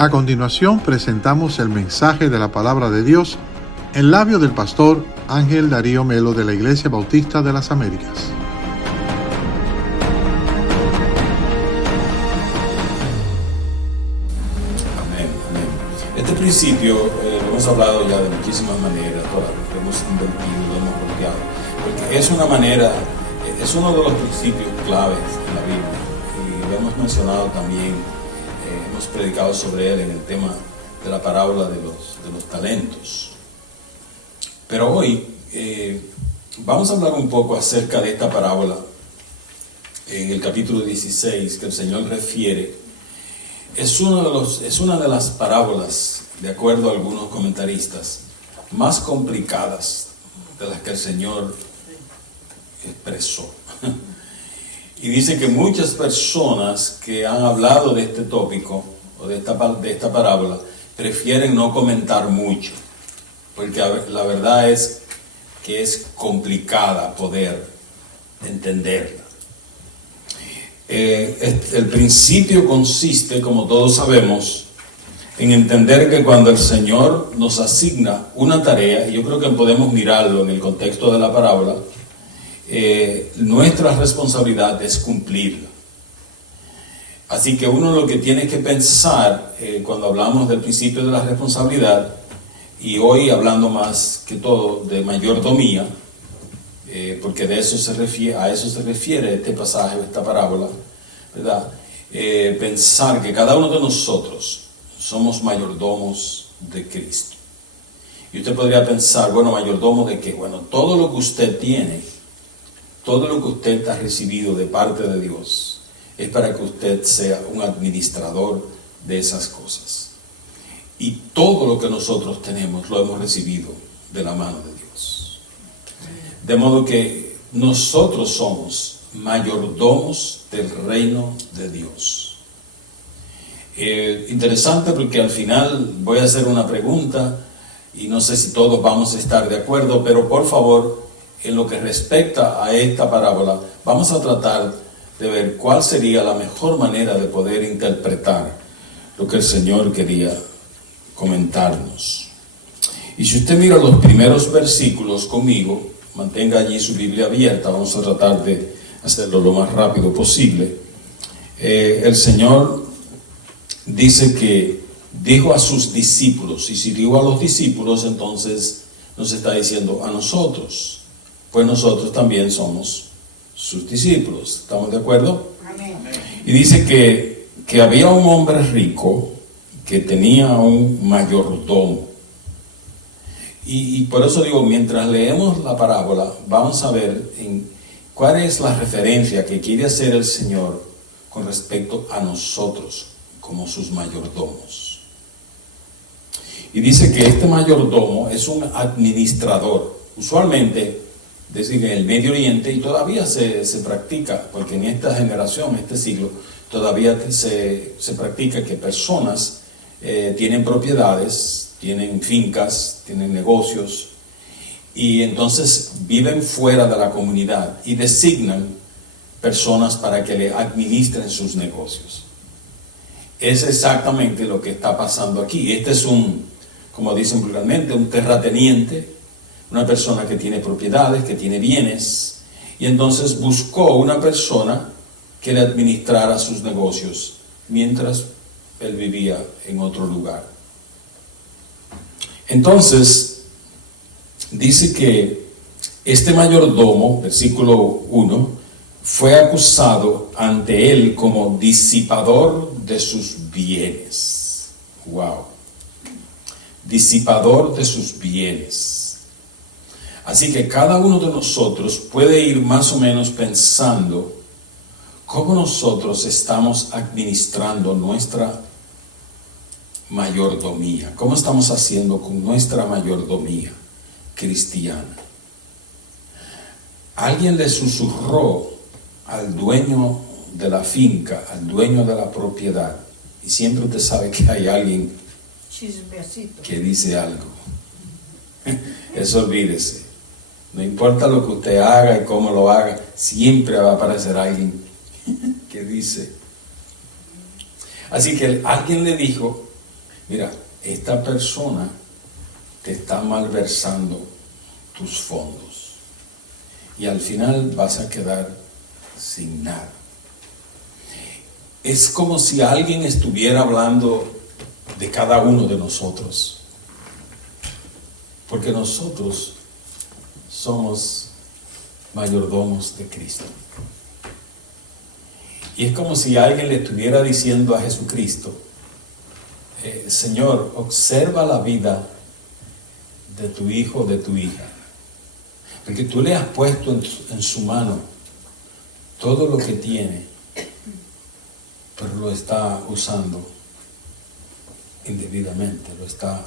A continuación presentamos el mensaje de la palabra de Dios en labios del pastor Ángel Darío Melo de la Iglesia Bautista de las Américas. Amén. Este principio lo hemos hablado ya de muchísimas maneras, lo hemos invertido, lo hemos volteado, porque es una manera, es uno de los principios claves en la Biblia, y lo hemos mencionado también. Hemos predicado sobre él en el tema de la parábola de los talentos. Pero hoy vamos a hablar un poco acerca de esta parábola en el capítulo 16 que el Señor refiere. Es una de las parábolas, de acuerdo a algunos comentaristas, más complicadas de las que el Señor expresó. Y dice que muchas personas que han hablado de este tópico o de esta parábola prefieren no comentar mucho, porque la verdad es que es complicada poder entenderla. El principio consiste, como todos sabemos, en entender que cuando el Señor nos asigna una tarea, y yo creo que podemos mirarlo en el contexto de la parábola, nuestra responsabilidad es cumplirla. Así que uno lo que tiene que pensar cuando hablamos del principio de la responsabilidad, y hoy hablando más que todo de mayordomía, porque a eso se refiere este pasaje, esta parábola, ¿verdad? Pensar que cada uno de nosotros somos mayordomos de Cristo. Y usted podría pensar, bueno, mayordomo de qué? Bueno, todo lo que usted tiene, todo lo que usted ha recibido de parte de Dios es para que usted sea un administrador de esas cosas. Y todo lo que nosotros tenemos lo hemos recibido de la mano de Dios. De modo que nosotros somos mayordomos del reino de Dios. Interesante, porque al final voy a hacer una pregunta y no sé si todos vamos a estar de acuerdo, pero por favor, en lo que respecta a esta parábola, vamos a tratar de ver cuál sería la mejor manera de poder interpretar lo que el Señor quería comentarnos. Y si usted mira los primeros versículos conmigo, mantenga allí su Biblia abierta, vamos a tratar de hacerlo lo más rápido posible. El Señor dice que dijo a sus discípulos, y si dijo a los discípulos, entonces nos está diciendo a nosotros, pues nosotros también somos sus discípulos. ¿Estamos de acuerdo? Amén. Y dice que había un hombre rico que tenía un mayordomo. Y por eso digo, mientras leemos la parábola, vamos a ver cuál es la referencia que quiere hacer el Señor con respecto a nosotros como sus mayordomos. Y dice que este mayordomo es un administrador. Usualmente, decir, en el Medio Oriente, y todavía se practica, porque en esta generación, en este siglo, todavía se practica que personas tienen propiedades, tienen fincas, tienen negocios, y entonces viven fuera de la comunidad y designan personas para que le administren sus negocios. Es exactamente lo que está pasando aquí. Este es como dicen vulgarmente, un terrateniente, una persona que tiene propiedades, que tiene bienes, y entonces buscó una persona que le administrara sus negocios mientras él vivía en otro lugar. Entonces, dice que este mayordomo, versículo 1, fue acusado ante él como disipador de sus bienes. ¡Wow! Disipador de sus bienes. Así que cada uno de nosotros puede ir más o menos pensando cómo nosotros estamos administrando nuestra mayordomía, cómo estamos haciendo con nuestra mayordomía cristiana. Alguien le susurró al dueño de la finca, al dueño de la propiedad, y siempre usted sabe que hay alguien que dice algo. Eso olvídese. No importa lo que usted haga y cómo lo haga, siempre va a aparecer alguien que dice. Así que alguien le dijo mira, esta persona te está malversando tus fondos y al final vas a quedar sin nada. Es como si alguien estuviera hablando de cada uno de nosotros, porque nosotros somos mayordomos de Cristo. Y es como si alguien le estuviera diciendo a Jesucristo, Señor, observa la vida de tu hijo o de tu hija, porque tú le has puesto en su mano todo lo que tiene, pero lo está usando indebidamente, lo está,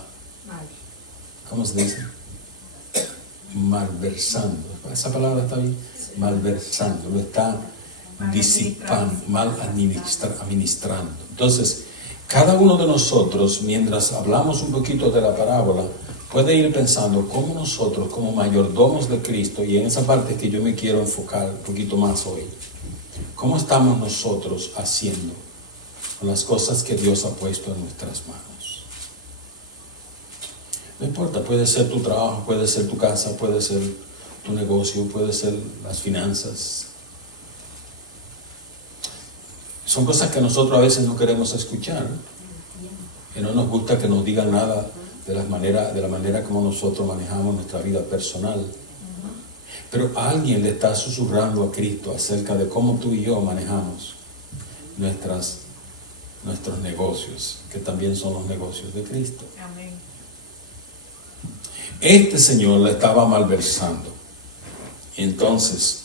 ¿cómo se dice? Malversando. ¿Esa palabra está bien? Malversando, lo está disipando, administrando. Entonces, cada uno de nosotros, mientras hablamos un poquito de la parábola, puede ir pensando cómo nosotros, como mayordomos de Cristo, y en esa parte que yo me quiero enfocar un poquito más hoy, cómo estamos nosotros haciendo con las cosas que Dios ha puesto en nuestras manos. No importa, puede ser tu trabajo, puede ser tu casa, puede ser tu negocio, puede ser las finanzas. Son cosas que nosotros a veces no queremos escuchar, y no nos gusta que nos digan nada de la manera como nosotros manejamos nuestra vida personal. Pero alguien le está susurrando a Cristo acerca de cómo tú y yo manejamos nuestros negocios, que también son los negocios de Cristo. Amén. Este señor le estaba malversando. Entonces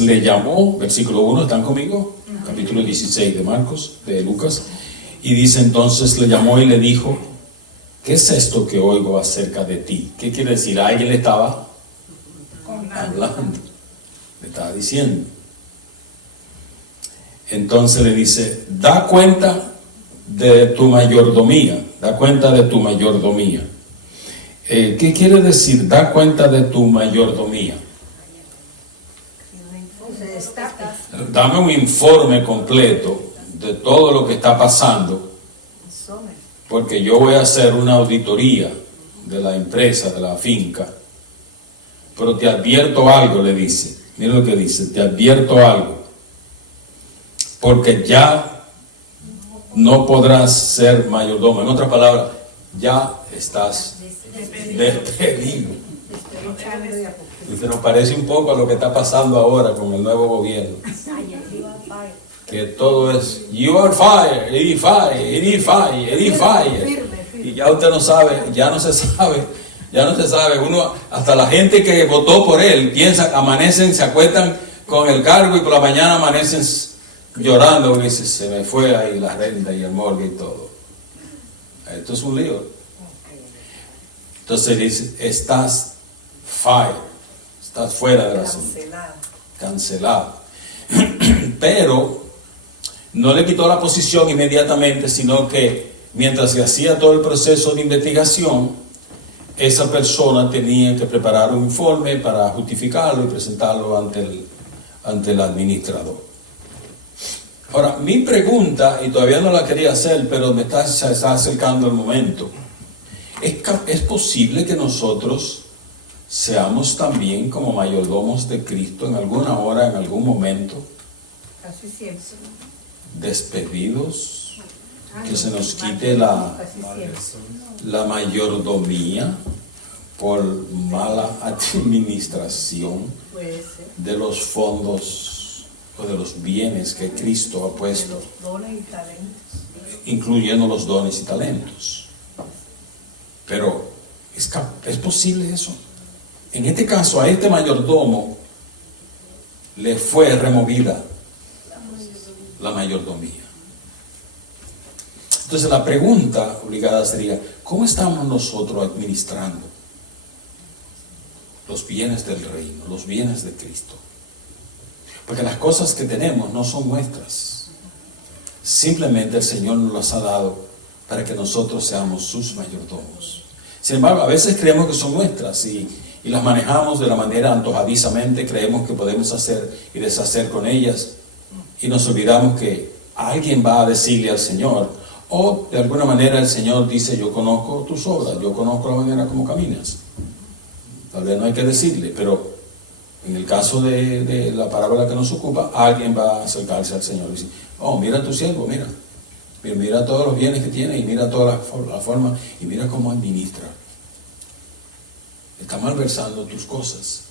le llamó, versículo 1, ¿están conmigo? Capítulo 16 de Lucas. Y dice, entonces le llamó y le dijo, ¿qué es esto que oigo acerca de ti? ¿Qué quiere decir? Alguien le estaba hablando, le estaba diciendo. Entonces le dice, da cuenta de tu mayordomía, da cuenta de tu mayordomía. ¿Qué quiere decir? Da cuenta de tu mayordomía. Dame un informe completo de todo lo que está pasando, porque yo voy a hacer una auditoría de la empresa, de la finca. Pero te advierto algo, le dice. Mira lo que dice, te advierto algo, porque ya no podrás ser mayordomo. En otras palabras, ya estás despedido. Y se nos parece un poco a lo que está pasando ahora con el nuevo gobierno, que todo es you are fired, it is fired, it is fired, it is fired. Y ya usted no sabe, ya no se sabe. Uno, hasta la gente que votó por él, piensa, amanecen, se acuestan con el cargo y por la mañana amanecen llorando y dicen, se me fue ahí la renta y el morgue y todo. Esto es un lío. Entonces dice, estás fired, estás fuera de la zona, cancelado. Pero no le quitó la posición inmediatamente, sino que mientras se hacía todo el proceso de investigación, esa persona tenía que preparar un informe para justificarlo y presentarlo ante el administrador. Ahora, mi pregunta, y todavía no la quería hacer, pero se está acercando el momento, ¿es posible que nosotros seamos también como mayordomos de Cristo en alguna hora, en algún momento? Casi siempre. Despedidos, que se nos quite la mayordomía por mala administración de los fondos o de los bienes que Cristo ha puesto, incluyendo los dones y talentos. Pero ¿es posible eso? En este caso, a este mayordomo le fue removida la mayordomía. Entonces la pregunta obligada sería, ¿cómo estamos nosotros administrando los bienes del reino, los bienes de Cristo? Porque las cosas que tenemos no son nuestras. Simplemente el Señor nos las ha dado para que nosotros seamos sus mayordomos. Sin embargo, a veces creemos que son nuestras y las manejamos de la manera antojadizamente, creemos que podemos hacer y deshacer con ellas. Y nos olvidamos que alguien va a decirle al Señor, O de alguna manera el Señor dice, yo conozco tus obras, yo conozco la manera como caminas. Tal vez no hay que decirle, pero en el caso de la parábola que nos ocupa, alguien va a acercarse al Señor y decir, oh, mira a tu siervo, mira todos los bienes que tiene y mira toda la forma y mira cómo administra. Está malversando tus cosas.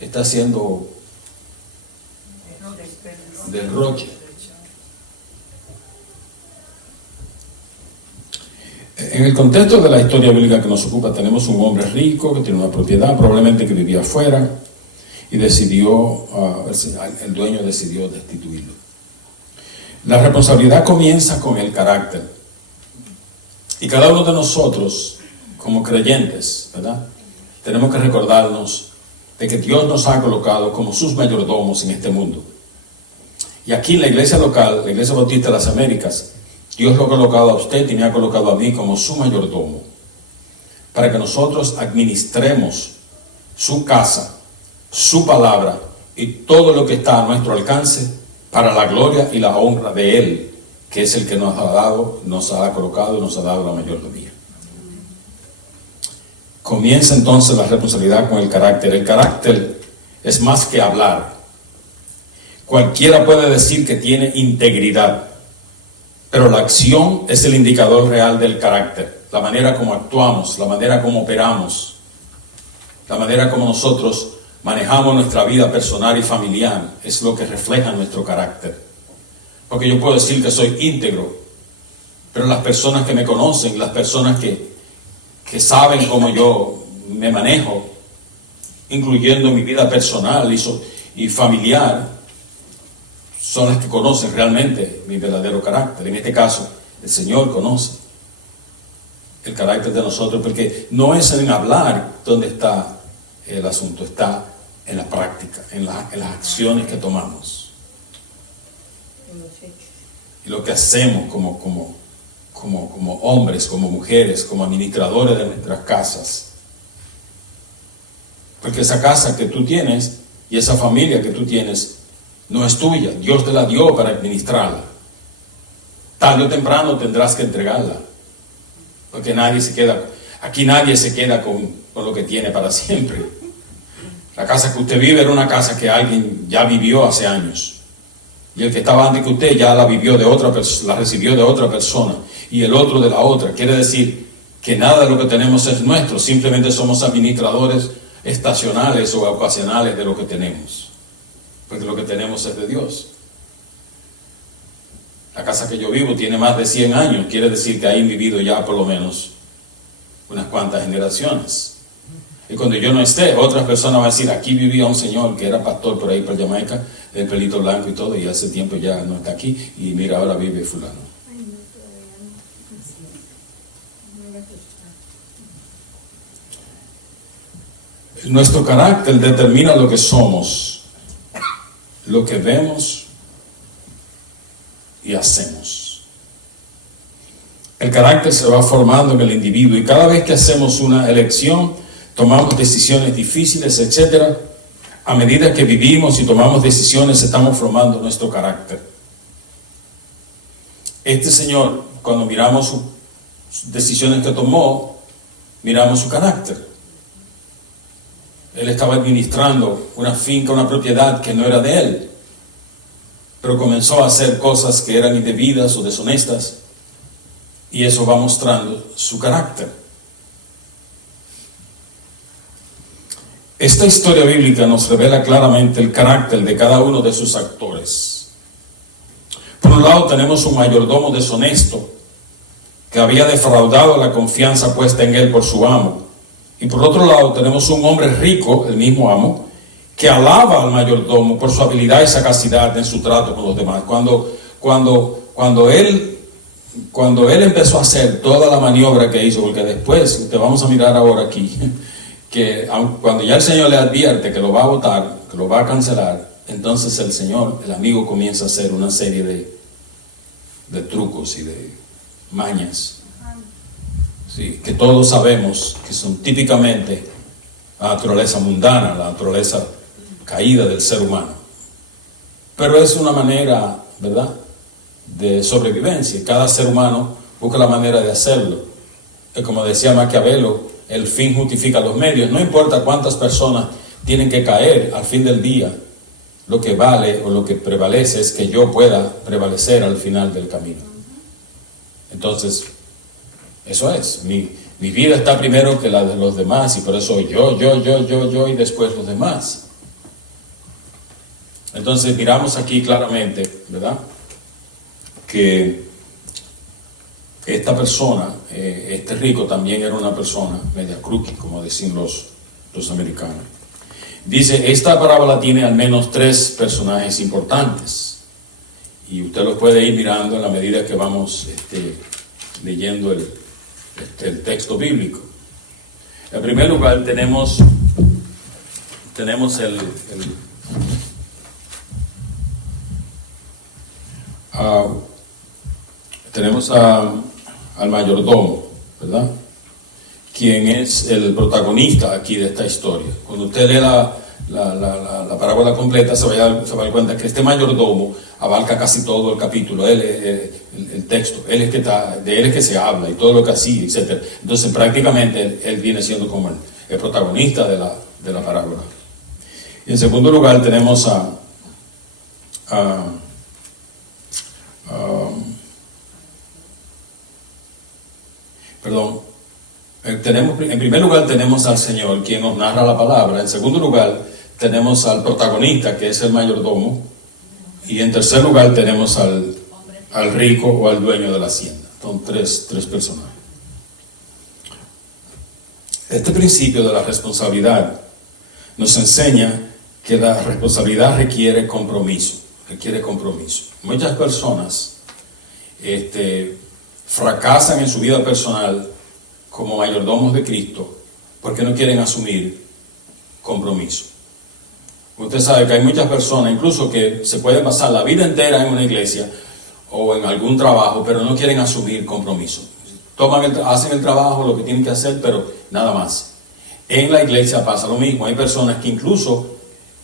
Está haciendo derroche. En el contexto de la historia bíblica que nos ocupa, tenemos un hombre rico que tiene una propiedad, probablemente que vivía afuera, y el dueño decidió destituirlo. La responsabilidad comienza con el carácter. Y cada uno de nosotros, como creyentes, ¿verdad?, tenemos que recordarnos de que Dios nos ha colocado como sus mayordomos en este mundo. Y aquí en la iglesia local, la Iglesia Bautista de las Américas, Dios lo ha colocado a usted y me ha colocado a mí como su mayordomo, para que nosotros administremos su casa, su palabra y todo lo que está a nuestro alcance para la gloria y la honra de Él, que es el que nos ha dado, nos ha colocado y nos ha dado la mayordomía. Comienza entonces la responsabilidad con el carácter. El carácter es más que hablar. Cualquiera puede decir que tiene integridad, pero la acción es el indicador real del carácter. La manera como actuamos, la manera como operamos, la manera como nosotros manejamos nuestra vida personal y familiar es lo que refleja nuestro carácter. Porque yo puedo decir que soy íntegro, pero las personas que me conocen, las personas que saben cómo yo me manejo, incluyendo mi vida personal y familiar, son las que conocen realmente mi verdadero carácter. En este caso, el Señor conoce el carácter de nosotros, porque no es en hablar donde está el asunto, está en la práctica, en las acciones que tomamos y lo que hacemos como hombres, como mujeres, como administradores de nuestras casas. Porque esa casa que tú tienes y esa familia que tú tienes no es tuya, Dios te la dio para administrarla. Tarde o temprano tendrás que entregarla, porque aquí nadie se queda con lo que tiene para siempre. La casa que usted vive era una casa que alguien ya vivió hace años, y el que estaba antes que usted ya la vivió la recibió de otra persona, y el otro de la otra. Quiere decir que nada de lo que tenemos es nuestro, simplemente somos administradores estacionales o ocasionales de lo que tenemos, porque lo que tenemos es de Dios. La casa que yo vivo tiene más de 100 años, quiere decir que ahí han vivido ya por lo menos unas cuantas generaciones. Y cuando yo no esté, otras personas van a decir, aquí vivía un señor que era pastor por ahí por Jamaica, el pelito blanco y todo, y hace tiempo ya no está aquí, y mira, ahora vive fulano. Nuestro carácter determina lo que somos, lo que vemos y hacemos. El carácter se va formando en el individuo, y cada vez que hacemos una elección, tomamos decisiones difíciles, etc., a medida que vivimos y tomamos decisiones, estamos formando nuestro carácter. Este señor, cuando miramos sus decisiones que tomó, miramos su carácter. Él estaba administrando una finca, una propiedad que no era de él, pero comenzó a hacer cosas que eran indebidas o deshonestas, y eso va mostrando su carácter. Esta historia bíblica nos revela claramente el carácter de cada uno de sus actores. Por un lado tenemos un mayordomo deshonesto que había defraudado la confianza puesta en él por su amo. Y por otro lado tenemos un hombre rico, el mismo amo, que alaba al mayordomo por su habilidad y sagacidad en su trato con los demás. Cuando él empezó a hacer toda la maniobra que hizo, porque después, te vamos a mirar ahora aquí, que cuando ya el Señor le advierte que lo va a votar, que lo va a cancelar, entonces el Señor, el amigo, comienza a hacer una serie de trucos y de mañas, ¿sí?, que todos sabemos que son típicamente la naturaleza mundana, la naturaleza caída del ser humano. Pero es una manera, ¿verdad?, de sobrevivencia. Cada ser humano busca la manera de hacerlo. Como decía Maquiavelo, el fin justifica los medios. No importa cuántas personas tienen que caer al fin del día, lo que vale o lo que prevalece es que yo pueda prevalecer al final del camino. Entonces, eso es. Mi vida está primero que la de los demás, y por eso yo y después los demás. Entonces miramos aquí claramente, ¿verdad?, que esta persona, este rico, también era una persona media crookie, como decían los americanos. Dice, esta parábola tiene al menos 3 personajes importantes, y usted los puede ir mirando en la medida que vamos leyendo el texto bíblico. En primer lugar tenemos al mayordomo, ¿verdad?, quien es el protagonista aquí de esta historia. Cuando usted lee la parábola completa, se va a dar cuenta que este mayordomo abarca casi todo el capítulo. El texto, de él es que se habla, y todo lo que hacía, etc. Entonces prácticamente él viene siendo como el protagonista de la parábola. Y en segundo lugar tenemos en primer lugar tenemos al Señor, quien nos narra la palabra. En segundo lugar tenemos al protagonista, que es el mayordomo. Y en tercer lugar tenemos al rico o al dueño de la hacienda. Son tres personajes. Este principio de la responsabilidad nos enseña que la responsabilidad requiere compromiso. Muchas personas fracasan en su vida personal como mayordomos de Cristo porque no quieren asumir compromiso. Usted sabe que hay muchas personas, incluso que se pueden pasar la vida entera en una iglesia o en algún trabajo, pero no quieren asumir compromiso. Hacen el trabajo, lo que tienen que hacer, pero nada más. En la iglesia pasa lo mismo. Hay personas que incluso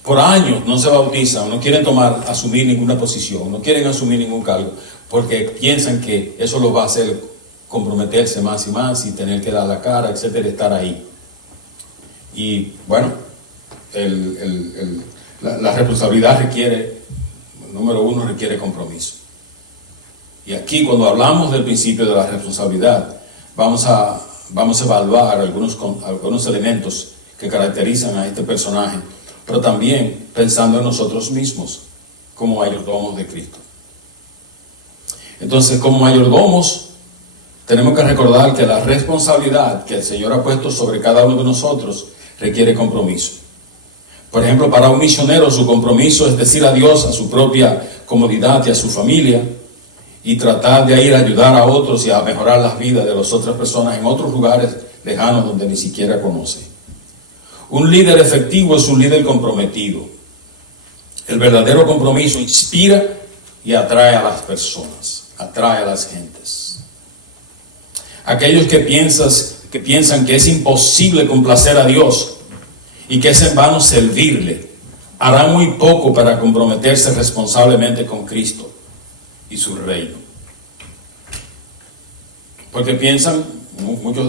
por años no se bautizan, no quieren asumir ninguna posición, no quieren asumir ningún cargo, porque piensan que eso los va a hacer comprometerse más y más y tener que dar la cara, etcétera, estar ahí. Y bueno, la responsabilidad número uno, requiere compromiso. Y aquí, cuando hablamos del principio de la responsabilidad, vamos a evaluar algunos elementos que caracterizan a este personaje, pero también pensando en nosotros mismos como mayordomos de Cristo. Entonces, como mayordomos, tenemos que recordar que la responsabilidad que el Señor ha puesto sobre cada uno de nosotros requiere compromiso. Por ejemplo, para un misionero, su compromiso es decir adiós a su propia comodidad y a su familia, y tratar de ir a ayudar a otros y a mejorar las vidas de las otras personas en otros lugares lejanos donde ni siquiera conoce. Un líder efectivo es un líder comprometido. El verdadero compromiso inspira y atrae a las personas, atrae a las gentes. Aquellos que piensan que es imposible complacer a Dios y que es en vano servirle, harán muy poco para comprometerse responsablemente con Cristo y su reino. Porque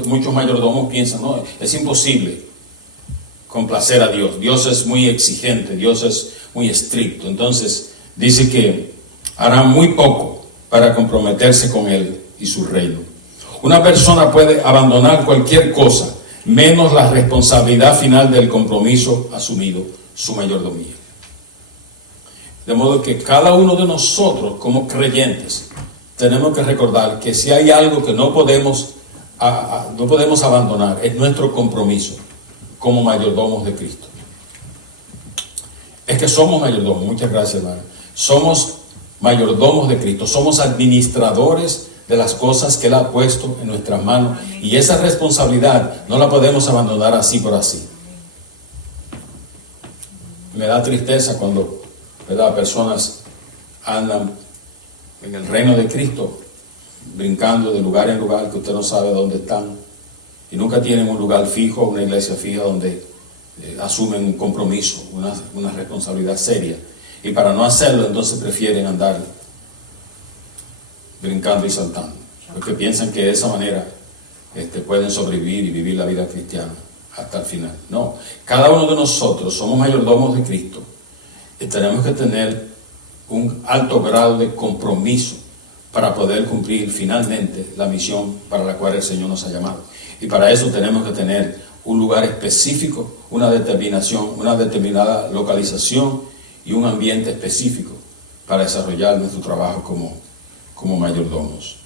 muchos mayordomos piensan, no, es imposible complacer a Dios. Dios es muy exigente, Dios es muy estricto. Entonces dice que harán muy poco para comprometerse con Él y su reino. Una persona puede abandonar cualquier cosa, menos la responsabilidad final del compromiso asumido, su mayordomía. De modo que cada uno de nosotros, como creyentes, tenemos que recordar que si hay algo que no podemos abandonar, es nuestro compromiso como mayordomos de Cristo. Es que somos mayordomos, muchas gracias, hermano. Somos mayordomos de Cristo, somos administradores de las cosas que Él ha puesto en nuestras manos, y esa responsabilidad no la podemos abandonar así por así. Me da tristeza cuando, ¿verdad?, personas andan en el reino de Cristo brincando de lugar en lugar que usted no sabe dónde están, y nunca tienen un lugar fijo, una iglesia fija donde asumen un compromiso, una responsabilidad seria, y para no hacerlo entonces prefieren andar brincando y saltando, porque piensan que de esa manera pueden sobrevivir y vivir la vida cristiana hasta el final. No, cada uno de nosotros somos mayordomos de Cristo y tenemos que tener un alto grado de compromiso para poder cumplir finalmente la misión para la cual el Señor nos ha llamado. Y para eso tenemos que tener un lugar específico, una determinación, una determinada localización y un ambiente específico para desarrollar nuestro trabajo como mayordomos.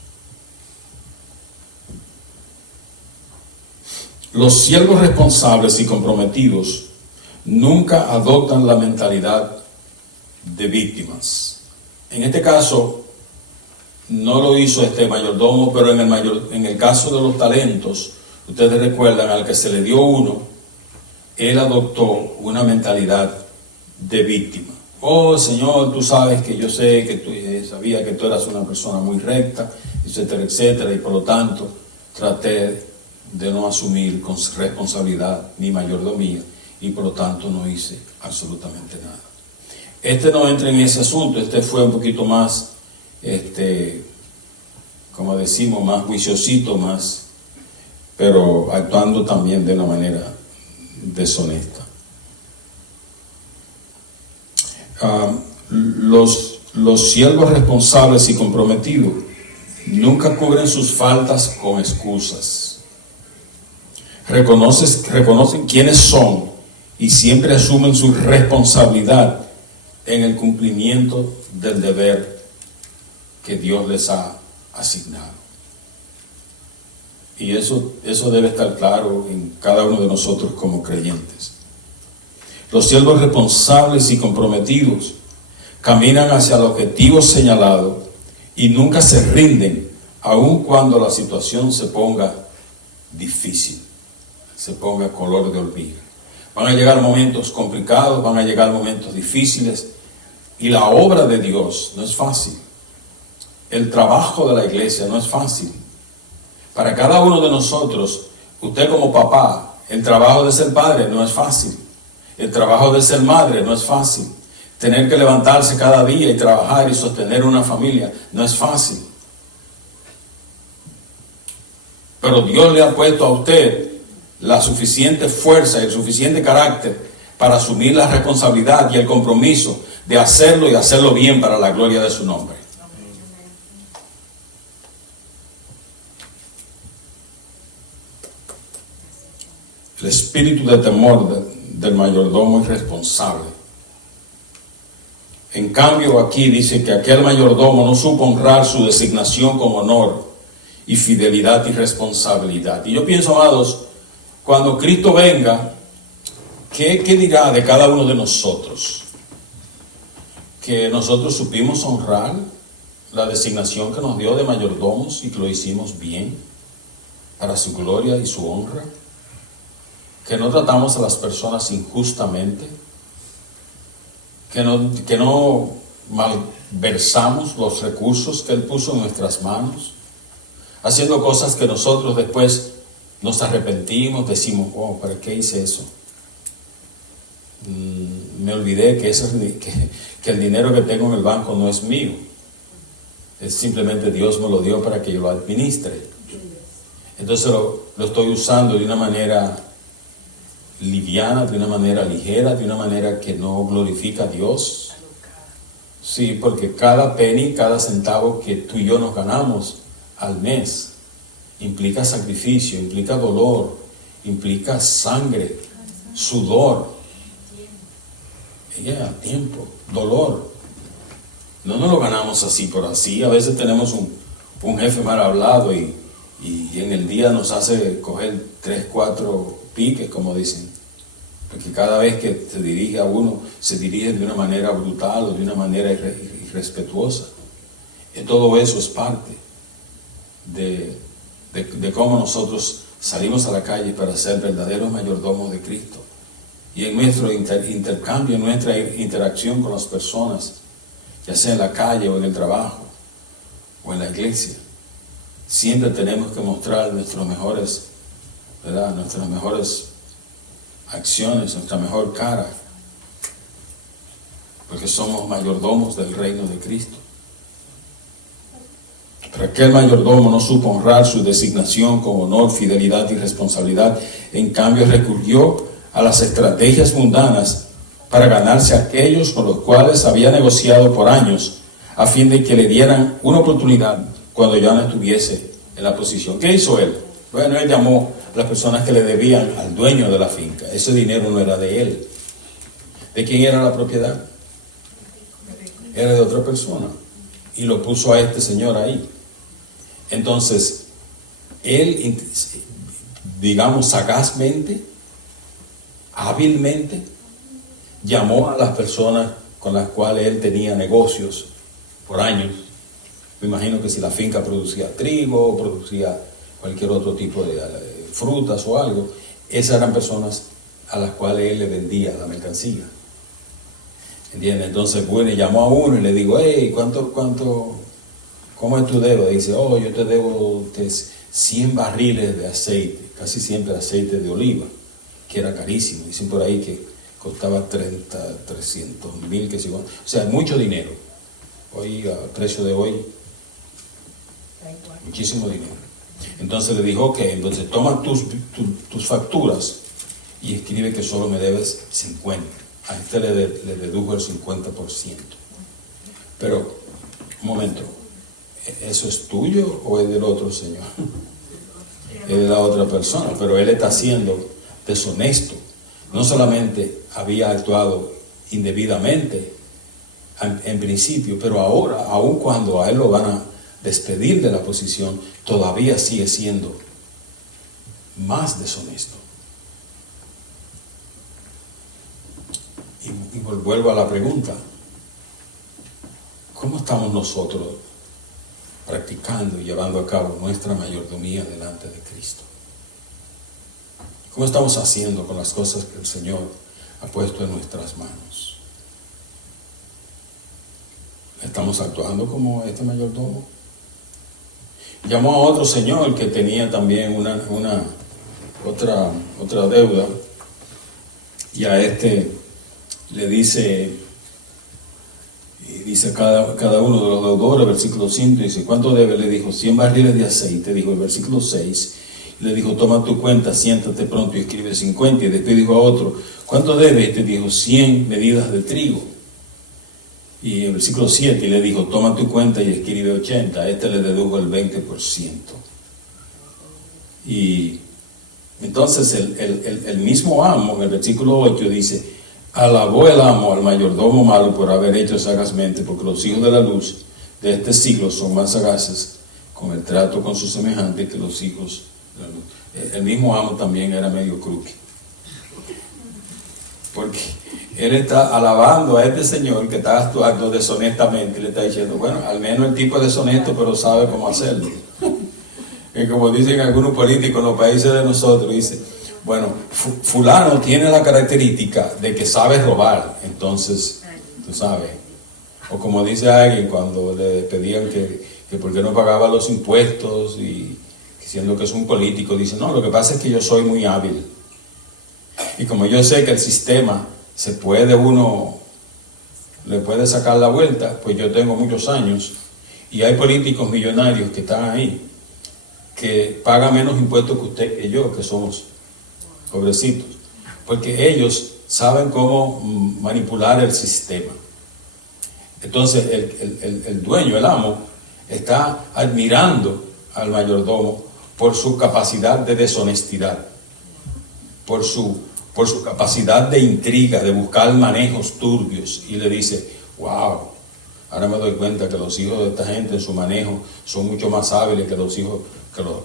Los siervos responsables y comprometidos nunca adoptan la mentalidad de víctimas. En este caso, no lo hizo este mayordomo, pero en el caso de los talentos, ustedes recuerdan, al que se le dio uno, él adoptó una mentalidad de víctima. Oh, Señor, tú sabes que yo sé que tú sabía que tú eras una persona muy recta, etcétera, etcétera, y por lo tanto traté de no asumir con responsabilidad mi mayordomía y por lo tanto no hice absolutamente nada. No entra en ese asunto, fue un poquito más, como decimos, más juiciosito, pero actuando también de una manera deshonesta. Los siervos responsables y comprometidos nunca cubren sus faltas con excusas. Reconocen quiénes son y siempre asumen su responsabilidad en el cumplimiento del deber que Dios les ha asignado. Y eso debe estar claro en cada uno de nosotros como creyentes. Los siervos responsables y comprometidos caminan hacia el objetivo señalado y nunca se rinden, aun cuando la situación se ponga difícil, se ponga color de hormiga. Van a llegar momentos complicados, van a llegar momentos difíciles, y la obra de Dios no es fácil. El trabajo de la iglesia no es fácil. Para cada uno de nosotros, usted como papá, el trabajo de ser padre no es fácil. El trabajo de ser madre no es fácil. Tener que levantarse cada día y trabajar y sostener una familia no es fácil. Pero Dios le ha puesto a usted la suficiente fuerza y el suficiente carácter para asumir la responsabilidad y el compromiso de hacerlo y hacerlo bien para la gloria de su nombre. El espíritu de temor del mayordomo es responsable. En cambio, aquí dice que aquel mayordomo no supo honrar su designación con honor y fidelidad y responsabilidad. Y yo pienso, amados, cuando Cristo venga, ¿qué dirá de cada uno de nosotros? Que nosotros supimos honrar la designación que nos dio de mayordomos y que lo hicimos bien para su gloria y su honra. Que no tratamos a las personas injustamente, que no malversamos los recursos que Él puso en nuestras manos, haciendo cosas que nosotros después nos arrepentimos, decimos, oh, ¿para qué hice eso? Me olvidé que el dinero que tengo en el banco no es mío, es simplemente Dios me lo dio para que yo lo administre. Entonces lo estoy usando de una manera liviana, de una manera ligera, de una manera que no glorifica a Dios. Sí, porque cada penny, cada centavo que tú y yo nos ganamos al mes implica sacrificio, implica dolor, implica sangre, sudor, tiempo, dolor. No nos lo ganamos así por así. A veces tenemos un jefe mal hablado y en el día nos hace coger 3, 4 piques, como dicen, porque cada vez que se dirige a uno, se dirige de una manera brutal o de una manera irrespetuosa. Y todo eso es parte de cómo nosotros salimos a la calle para ser verdaderos mayordomos de Cristo. Y en nuestro intercambio, en nuestra interacción con las personas, ya sea en la calle o en el trabajo o en la iglesia, siempre tenemos que mostrar nuestras mejores acciones, nuestra mejor cara, porque somos mayordomos del reino de Cristo. Pero aquel mayordomo no supo honrar su designación con honor, fidelidad y responsabilidad. En cambio, recurrió a las estrategias mundanas para ganarse a aquellos con los cuales había negociado por años, a fin de que le dieran una oportunidad cuando ya no estuviese en la posición. ¿Qué hizo él? Bueno, él llamó a las personas que le debían al dueño de la finca. Ese dinero no era de él. ¿De quién era la propiedad? Era de otra persona. Y lo puso a este señor ahí. Entonces, él, digamos, sagazmente, hábilmente, llamó a las personas con las cuales él tenía negocios por años. Me imagino que si la finca producía trigo o producía cualquier otro tipo de frutas o algo, esas eran personas a las cuales él le vendía la mercancía. ¿Entiendes? Entonces, bueno, llamó a uno y le digo, hey, ¿cómo es tu deuda? Dice, yo te debo 100 barriles de aceite, casi siempre aceite de oliva, que era carísimo. Dicen por ahí que costaba 300,000, que o sea, mucho dinero. Hoy, al precio de hoy, muchísimo dinero. Entonces le dijo, ok, entonces toma tus facturas y escribe que solo me debes 50. A este le dedujo el 50%. Pero, un momento, ¿eso es tuyo o es del otro señor? Es de la otra persona, pero él está siendo deshonesto. No solamente había actuado indebidamente en principio, pero ahora, aun cuando a él lo van a despedir de la posición, todavía sigue siendo más deshonesto. Y vuelvo a la pregunta, ¿cómo estamos nosotros practicando y llevando a cabo nuestra mayordomía delante de Cristo? ¿Cómo estamos haciendo con las cosas que el Señor ha puesto en nuestras manos? ¿Estamos actuando como este mayordomo? Llamó a otro señor que tenía también otra deuda, y a este le dice cada uno de los deudores, versículo 5, dice, ¿cuánto debe? Le dijo, 100 barriles de aceite, dijo el versículo 6, le dijo, toma tu cuenta, siéntate pronto y escribe 50, y después dijo a otro, ¿cuánto debe? Este dijo, 100 medidas de trigo. Y el versículo 7 le dijo, toma tu cuenta y escribe 80, a este le dedujo el 20%. Y entonces el mismo amo, en el versículo 8 dice, alabó el amo al mayordomo malo por haber hecho sagazmente, porque los hijos de la luz de este siglo son más sagaces con el trato con sus semejantes que los hijos de la luz. El mismo amo también era medio cruqui, porque él está alabando a este señor que está actuando deshonestamente y le está diciendo, bueno, al menos el tipo es deshonesto, pero sabe cómo hacerlo. Y como dicen algunos políticos en los países de nosotros, dice, bueno, fulano tiene la característica de que sabe robar, entonces, tú sabes. O como dice alguien cuando le pedían que por qué no pagaba los impuestos, y diciendo que es un político, dice, no, lo que pasa es que yo soy muy hábil. Y como yo sé que el sistema uno le puede sacar la vuelta, pues yo tengo muchos años, y hay políticos millonarios que están ahí, que pagan menos impuestos que usted y yo, que somos pobrecitos, porque ellos saben cómo manipular el sistema. Entonces el dueño, el amo, está admirando al mayordomo por su capacidad de deshonestidad, por su capacidad de intriga, de buscar manejos turbios, y le dice, wow, ahora me doy cuenta que los hijos de esta gente en su manejo son mucho más hábiles que los hijos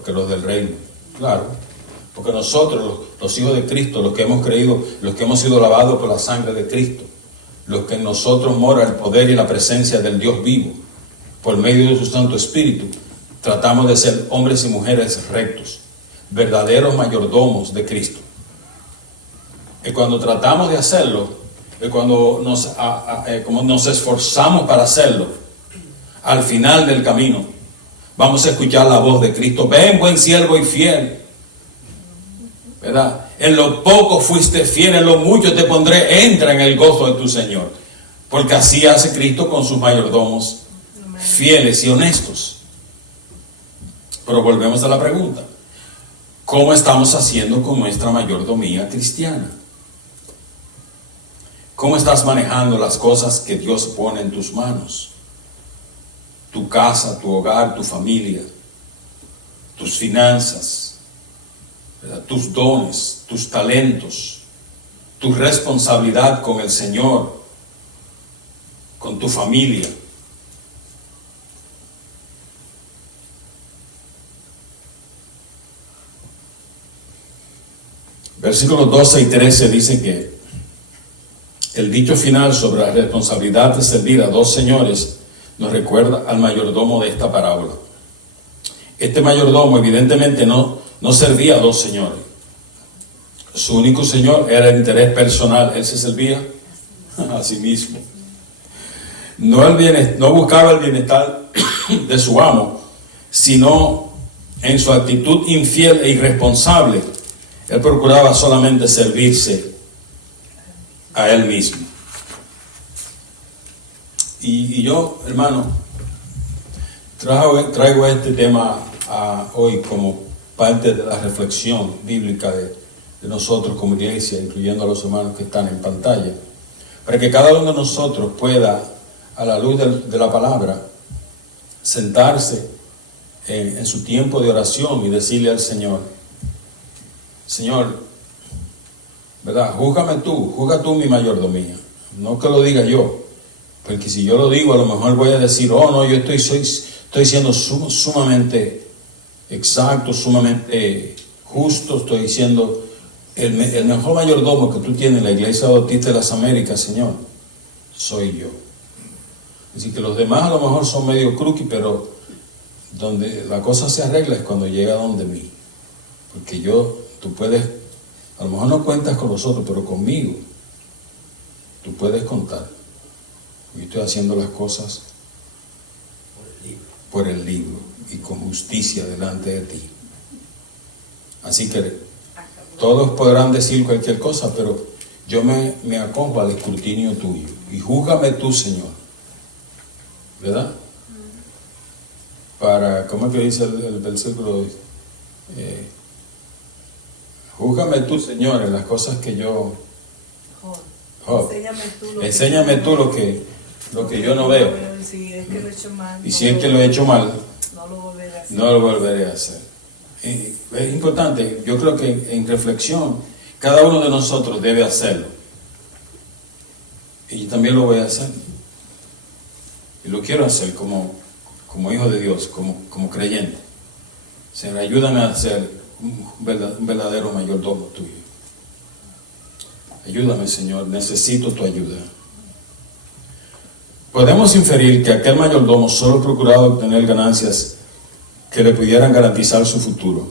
que los del reino. Claro, porque nosotros, los hijos de Cristo, los que hemos creído, los que hemos sido lavados por la sangre de Cristo, los que en nosotros mora el poder y la presencia del Dios vivo, por medio de su Santo Espíritu, tratamos de ser hombres y mujeres rectos, verdaderos mayordomos de Cristo. Y cuando tratamos de hacerlo, y cuando como nos esforzamos para hacerlo, al final del camino vamos a escuchar la voz de Cristo, ven buen siervo y fiel, ¿verdad? En lo poco fuiste fiel, en lo mucho te pondré, entra en el gozo de tu Señor, porque así hace Cristo con sus mayordomos fieles y honestos. Pero volvemos a la pregunta. ¿Cómo estamos haciendo con nuestra mayordomía cristiana? ¿Cómo estás manejando las cosas que Dios pone en tus manos? Tu casa, tu hogar, tu familia, tus finanzas, ¿verdad? Tus dones, tus talentos, tu responsabilidad con el Señor, con tu familia. Versículos 12 y 13 dice que el dicho final sobre la responsabilidad de servir a dos señores nos recuerda al mayordomo de esta parábola. Este mayordomo evidentemente no servía a dos señores. Su único señor era el interés personal. Él se servía a sí mismo. No buscaba el bienestar de su amo, sino en su actitud infiel e irresponsable. Él procuraba solamente servirse a él mismo. Y yo, hermano, traigo este tema hoy como parte de la reflexión bíblica de nosotros como iglesia, incluyendo a los hermanos que están en pantalla, para que cada uno de nosotros pueda, a la luz de la palabra, sentarse en su tiempo de oración y decirle al Señor: Señor, ¿verdad? Juzga tú mi mayordomía. No que lo diga yo, porque si yo lo digo, a lo mejor voy a decir: oh no, yo estoy siendo sumamente exacto, sumamente justo, estoy siendo el mejor mayordomo que tú tienes en la Iglesia Bautista de las Américas, Señor, soy yo. Así que los demás a lo mejor son medio crooked, pero donde la cosa se arregla es cuando llega donde mí. Porque tú puedes, a lo mejor no cuentas con los otros, pero conmigo tú puedes contar. Yo estoy haciendo las cosas por el libro y con justicia delante de ti. Así que todos podrán decir cualquier cosa, pero yo me acojo al escrutinio tuyo. Y júzgame tú, Señor. ¿Verdad? ¿Cómo es que dice el versículo? Júzgame tú, Señor, en las cosas que yo... Enséñame tú lo que yo no veo. Y si es que lo he hecho mal, no lo volveré a hacer. Es importante, yo creo que en reflexión, cada uno de nosotros debe hacerlo. Y yo también lo voy a hacer. Y lo quiero hacer como hijo de Dios, como creyente. Señor, ayúdame a ser un verdadero mayordomo tuyo. Ayúdame, Señor, necesito tu ayuda. Podemos inferir que aquel mayordomo solo procuraba obtener ganancias que le pudieran garantizar su futuro.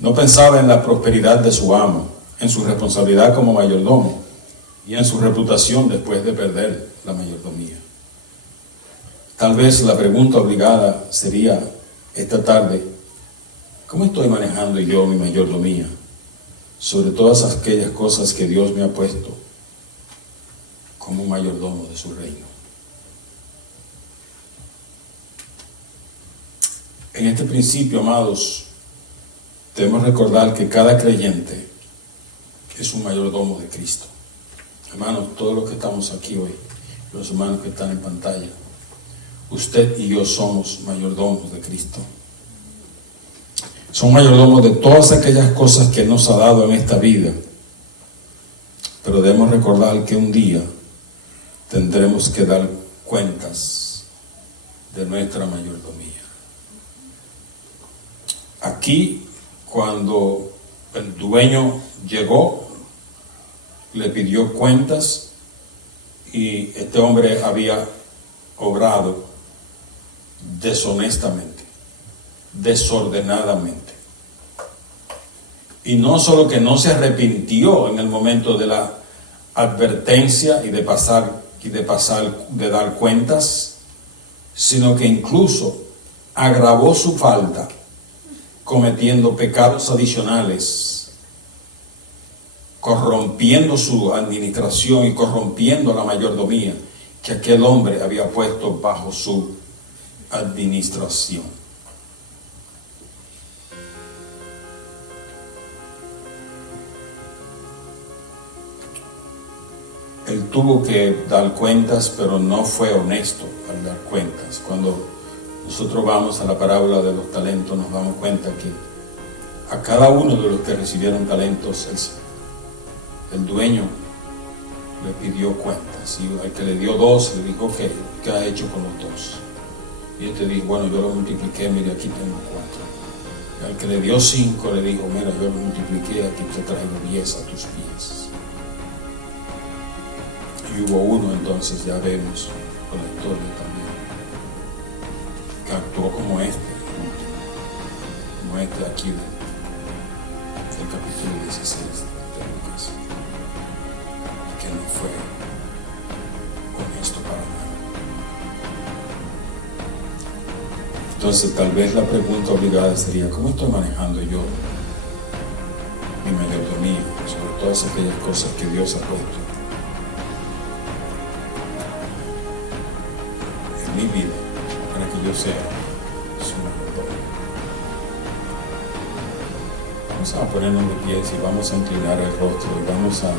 No pensaba en la prosperidad de su amo, en su responsabilidad como mayordomo y en su reputación después de perder la mayordomía. Tal vez la pregunta obligada sería esta tarde: ¿cómo estoy manejando yo mi mayordomía sobre todas aquellas cosas que Dios me ha puesto como un mayordomo de su reino? En este principio, amados, debemos recordar que cada creyente es un mayordomo de Cristo. Hermanos, todos los que estamos aquí hoy, los hermanos que están en pantalla, usted y yo somos mayordomos de Cristo. Son mayordomos de todas aquellas cosas que Él nos ha dado en esta vida. Pero debemos recordar que un día tendremos que dar cuentas de nuestra mayordomía. Aquí, cuando el dueño llegó, le pidió cuentas y este hombre había obrado deshonestamente, desordenadamente. Y no solo que no se arrepintió en el momento de la advertencia y de dar cuentas, sino que incluso agravó su falta cometiendo pecados adicionales, corrompiendo su administración y corrompiendo la mayordomía que aquel hombre había puesto bajo su administración. él tuvo que dar cuentas, pero no fue honesto al dar cuentas. Cuando nosotros vamos a la parábola de los talentos, nos damos cuenta que a cada uno de los que recibieron talentos, el dueño le pidió cuentas. Y al que le dio 2, le dijo, ¿qué has hecho con los 2? Y él te dijo, bueno, yo lo multipliqué, mire, aquí tengo 4. Y al que le dio 5, le dijo, mira, yo lo multipliqué, aquí te traigo 10 a tus pies. Y hubo uno, entonces ya vemos con la historia también, que actuó como este aquí del capítulo 16 de Lucas, que no fue honesto para nada. Entonces tal vez la pregunta obligada sería, ¿cómo estoy manejando yo mi mayordomía sobre todas aquellas cosas que Dios ha puesto en mi vida para que yo sea su mayordomo? Vamos a ponernos de pies y vamos a inclinar el rostro y vamos a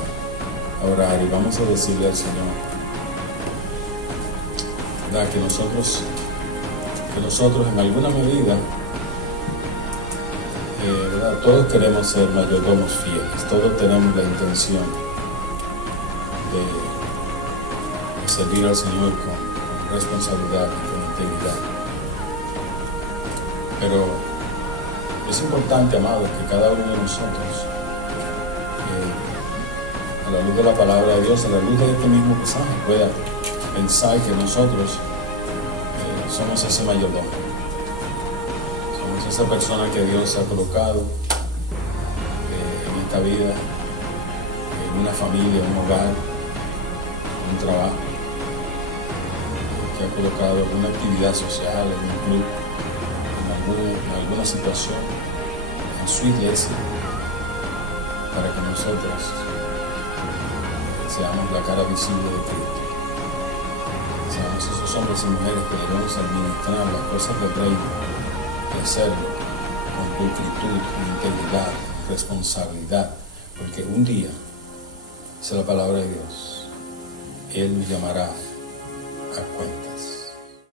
orar y vamos a decirle al Señor, ¿verdad? Que nosotros en alguna medida, ¿verdad? Todos queremos ser mayordomos fieles, todos tenemos la intención de servir al Señor con responsabilidad y con integridad. Pero es importante, amados, que cada uno de nosotros, a la luz de la palabra de Dios, a la luz de este mismo pasaje, pueda pensar que nosotros somos ese mayordomo. Somos esa persona que Dios ha colocado en esta vida, en una familia, un hogar, un trabajo, que ha colocado en una actividad social, en un club, en alguna situación, en su iglesia, para que nosotros seamos la cara visible de Cristo. Seamos esos hombres y mujeres que debemos administrar las cosas del reino y hacerlo con pulcritud, con integridad, con responsabilidad, porque un día, dice la palabra de Dios, Él nos llamará a cuenta.